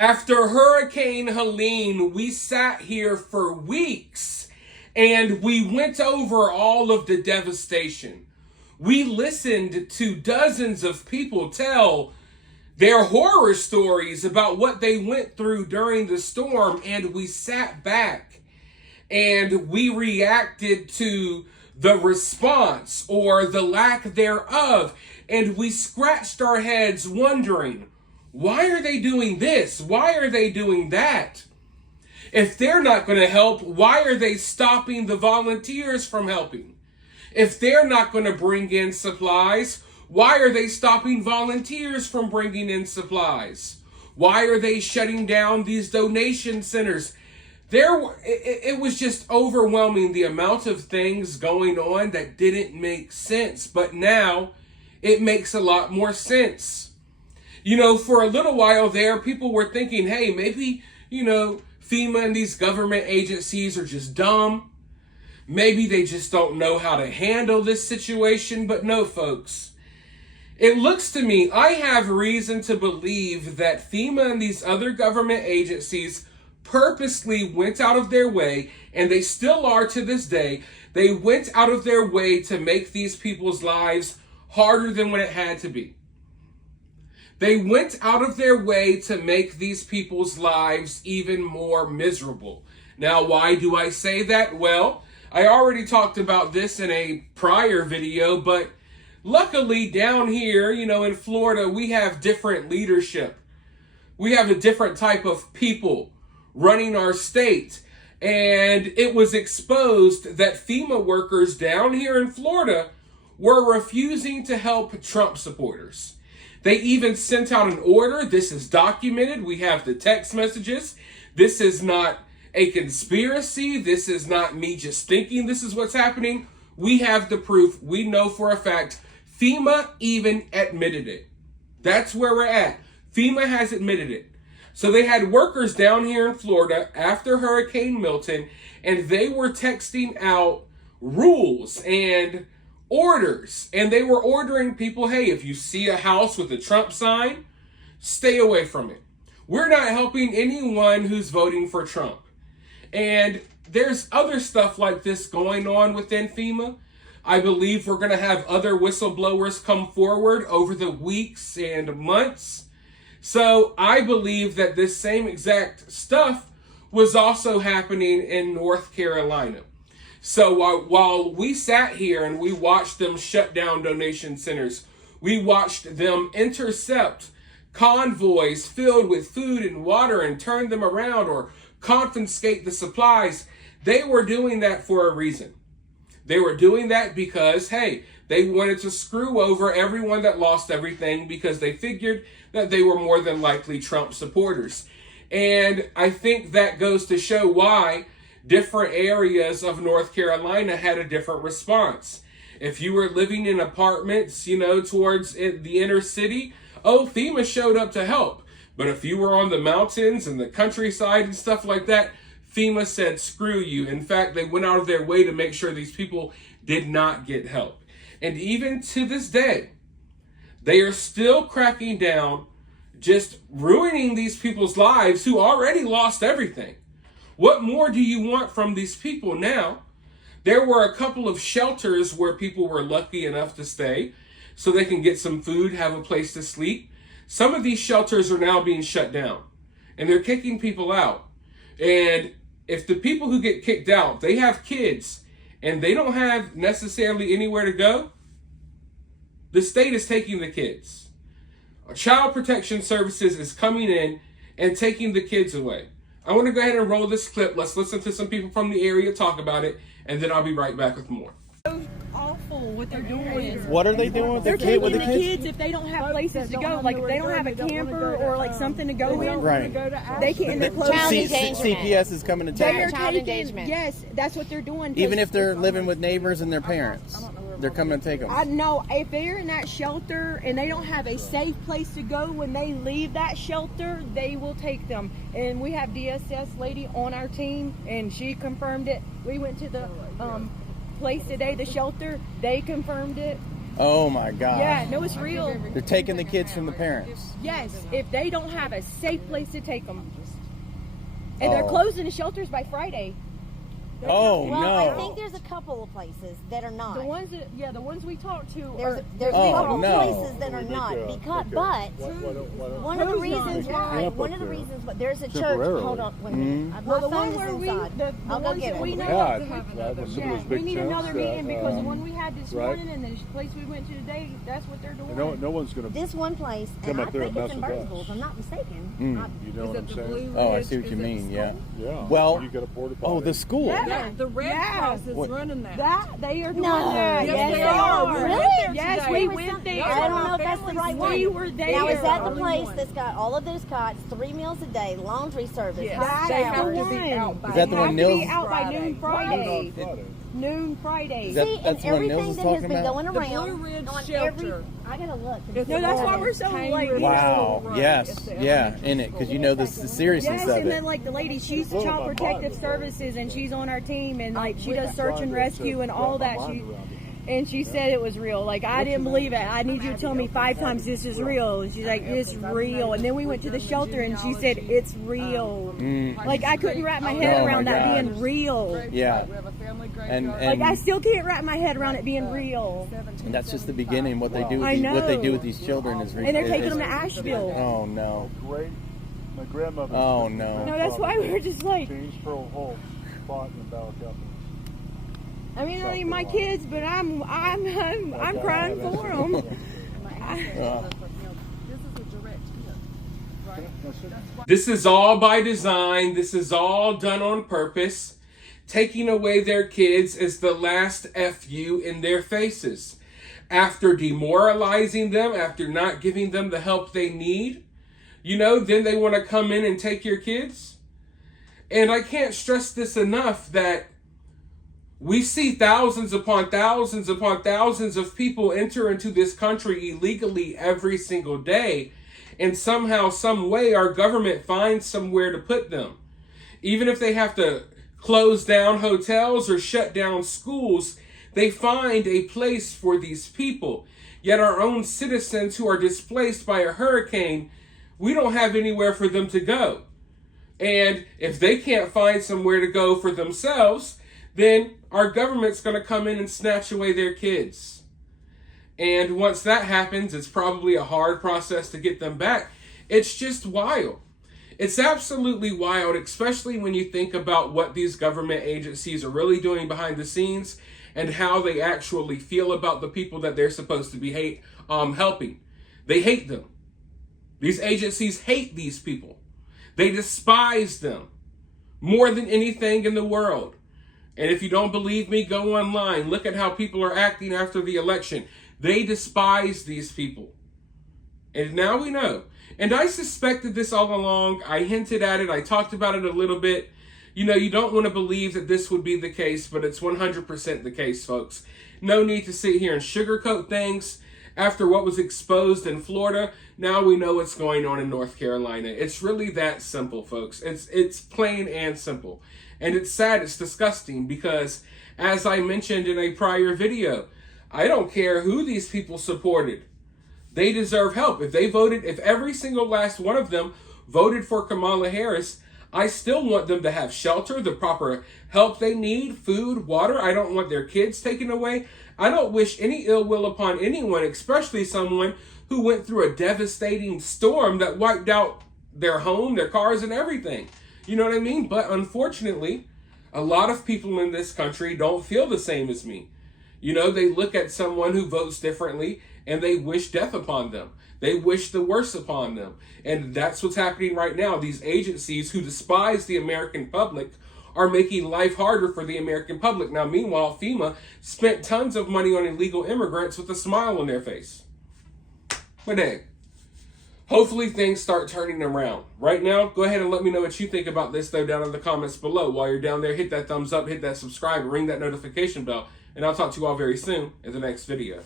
After Hurricane Helene, we sat here for weeks and we went over all of the devastation. We listened to dozens of people tell their horror stories about what they went through during the storm, and we sat back and we reacted to the response or the lack thereof, and we scratched our heads wondering, why are they doing this? Why are they doing that? If they're not going to help, why are they stopping the volunteers from helping? If they're not going to bring in supplies, why are they stopping volunteers from bringing in supplies? Why are they shutting down these donation centers? It was just overwhelming, the amount of things going on that didn't make sense. But now it makes a lot more sense. You know, for a little while there, people were thinking, hey, maybe, FEMA and these government agencies are just dumb. Maybe they just don't know how to handle this situation. But no, folks. It looks to me, I have reason to believe that FEMA and these other government agencies purposely went out of their way, and they still are to this day. They went out of their way to make these people's lives harder than what it had to be. They went out of their way to make these people's lives even more miserable. Now, why do I say that? Well, I already talked about this in a prior video, but luckily down here, in Florida, we have different leadership. We have a different type of people running our state. And it was exposed that FEMA workers down here in Florida were refusing to help Trump supporters. They even sent out an order. This is documented. We have the text messages. This is not a conspiracy. This is not me just thinking this is what's happening. We have the proof. We know for a fact. FEMA even admitted it. That's where we're at. FEMA has admitted it. So they had workers down here in Florida after Hurricane Milton, and they were texting out rules and orders, and they were ordering people, hey, if you see a house with a Trump sign, stay away from it. We're not helping anyone who's voting for Trump. And there's other stuff like this going on within FEMA. I believe we're going to have other whistleblowers come forward over the weeks and months. So I believe that this same exact stuff was also happening in North Carolina. So while we sat here and we watched them shut down donation centers, we watched them intercept convoys filled with food and water and turn them around or confiscate the supplies, they were doing that for a reason. They were doing that because, hey, they wanted to screw over everyone that lost everything because they figured that they were more than likely Trump supporters. And I think that goes to show why different areas of North Carolina had a different response. If you were living in apartments, towards the inner city, FEMA showed up to help. But if you were on the mountains and the countryside and stuff like that, FEMA said, screw you. In fact, they went out of their way to make sure these people did not get help. And even to this day, they are still cracking down, just ruining these people's lives who already lost everything. What more do you want from these people now? There were a couple of shelters where people were lucky enough to stay so they can get some food, have a place to sleep. Some of these shelters are now being shut down and they're kicking people out. And if the people who get kicked out, they have kids and they don't have necessarily anywhere to go, the state is taking the kids. Child Protection Services is coming in and taking the kids away. I want to go ahead and roll this clip. Let's listen to some people from the area talk about it, and then I'll be right back with more. So awful what they're doing. What are they doing with They're the kids? taking the kids if they don't have places to go. Like if they don't have a camper or like something to go in, right? They can't. They're closed. CPS is coming to take them. Child engagement. Yes, that's what they're doing. Even if they're living with neighbors and their parents, they're coming to take them. I know if they're in that shelter and they don't have a safe place to go when they leave that shelter, they will take them. And we have DSS lady on our team, and she confirmed it. We went to the place today, the shelter. They confirmed it. Oh my God. Yeah, no, it's real. They're taking the kids from the parents. Yes, if they don't have a safe place to take them. And they're Oh. closing the shelters by Friday. Oh Well, no. I think there's a couple of places that are not. The ones that, the ones we talked to There's are, there's Oh, a couple no. places that are not because, but one of the Who's reasons not? why, Camp one up of the there. reasons why there's a church. Temporarily. Hold on, wait a minute. My well, the phone one is where we, inside. the I'll go ones get that we it. know Yeah, of, some of those yeah, big we need tents, another meeting because the um, one we had this right. morning and the place we went to today, that's what they're doing. No one's going to. This one place, Come and I up there think and it's in mess with us. Burnsville, if I'm not mistaken. Mm. You know what I'm saying? Oh, I see what you mean. Yeah. Yeah. Well, you got a porta Oh, potty. the school. Yeah. The Red Yeah. Cross is What? running that. They are doing No. that. Yes, they are. are. Really? Yes, today. we There was went some- there. I don't know if that's the right one. We were there. Now, is that the Only place one. that's got all of those cots, 3 meals a day, laundry service, Yes. hot They have showers? to be out by Is that the Have one to be Nils? out by noon Friday. Friday. Noon Friday. Is that- See, and that's the one Nils everything was that has talking been about? going The around Blue Ridge on Shelter. I gotta look. It's No, that's why on we're so, Kangaroo like, Hill Wow. Road. Yes. It's the Yeah. elementary In it, because you school. know the seriousness Yes, of and it. then like the lady, she's Blowing Child my Protective mind. Services, and she's on our team, and like she does search Trying and to rescue and all wrap that. my She mind around it. and she said it was real. Like I didn't believe it. I need you to tell me 5 times this is real. And she's like, it's real. And then we went to the shelter, and she said it's real. Like I couldn't wrap my head Oh, around my that God. being real. Yeah. We have a family And graveyard. Like I still can't wrap my head around it being real. and that's just the beginning. What they do. With I these, what they know. do with these children is. And they're taking is- them to Asheville. Oh no. Great. My grandmother. Oh, no. No, that's why we were just like, James Pearl Holt fought in the Battle of Captain. I mean, I need my kids, but I'm crying for them. Uh, This is a direct hit, right? This is all by design. This is all done on purpose. Taking away their kids is the last FU in their faces. After demoralizing them, after not giving them the help they need, then they want to come in and take your kids. And I can't stress this enough that we see thousands upon thousands upon thousands of people enter into this country illegally every single day. And somehow, some way, our government finds somewhere to put them. Even if they have to close down hotels or shut down schools, they find a place for these people. Yet our own citizens who are displaced by a hurricane, we don't have anywhere for them to go. And if they can't find somewhere to go for themselves, then our government's going to come in and snatch away their kids. And once that happens, it's probably a hard process to get them back. It's just wild. It's absolutely wild, especially when you think about what these government agencies are really doing behind the scenes and how they actually feel about the people that they're supposed to be helping. They hate them. These agencies hate these people. They despise them more than anything in the world. And if you don't believe me, go online. Look at how people are acting after the election. They despise these people. And now we know. And I suspected this all along. I hinted at it. I talked about it a little bit. You don't want to believe that this would be the case, but it's 100% the case, folks. No need to sit here and sugarcoat things. After what was exposed in Florida, now we know what's going on in North Carolina. It's really that simple, folks. It's plain and simple. And it's sad, it's disgusting, because as I mentioned in a prior video, I don't care who these people supported. They deserve help. If every single last one of them voted for Kamala Harris, I still want them to have shelter, the proper help they need, food, water. I don't want their kids taken away. I don't wish any ill will upon anyone, especially someone who went through a devastating storm that wiped out their home, their cars, and everything. You know what I mean? But unfortunately, a lot of people in this country don't feel the same as me. They look at someone who votes differently and they wish death upon them. They wish the worst upon them. And that's what's happening right now. These agencies who despise the American public are making life harder for the American public. Now, meanwhile, FEMA spent tons of money on illegal immigrants with a smile on their face. But hey, hopefully things start turning around. Right now, go ahead and let me know what you think about this, though, down in the comments below. While you're down there, hit that thumbs up, hit that subscribe, ring that notification bell, and I'll talk to you all very soon in the next video.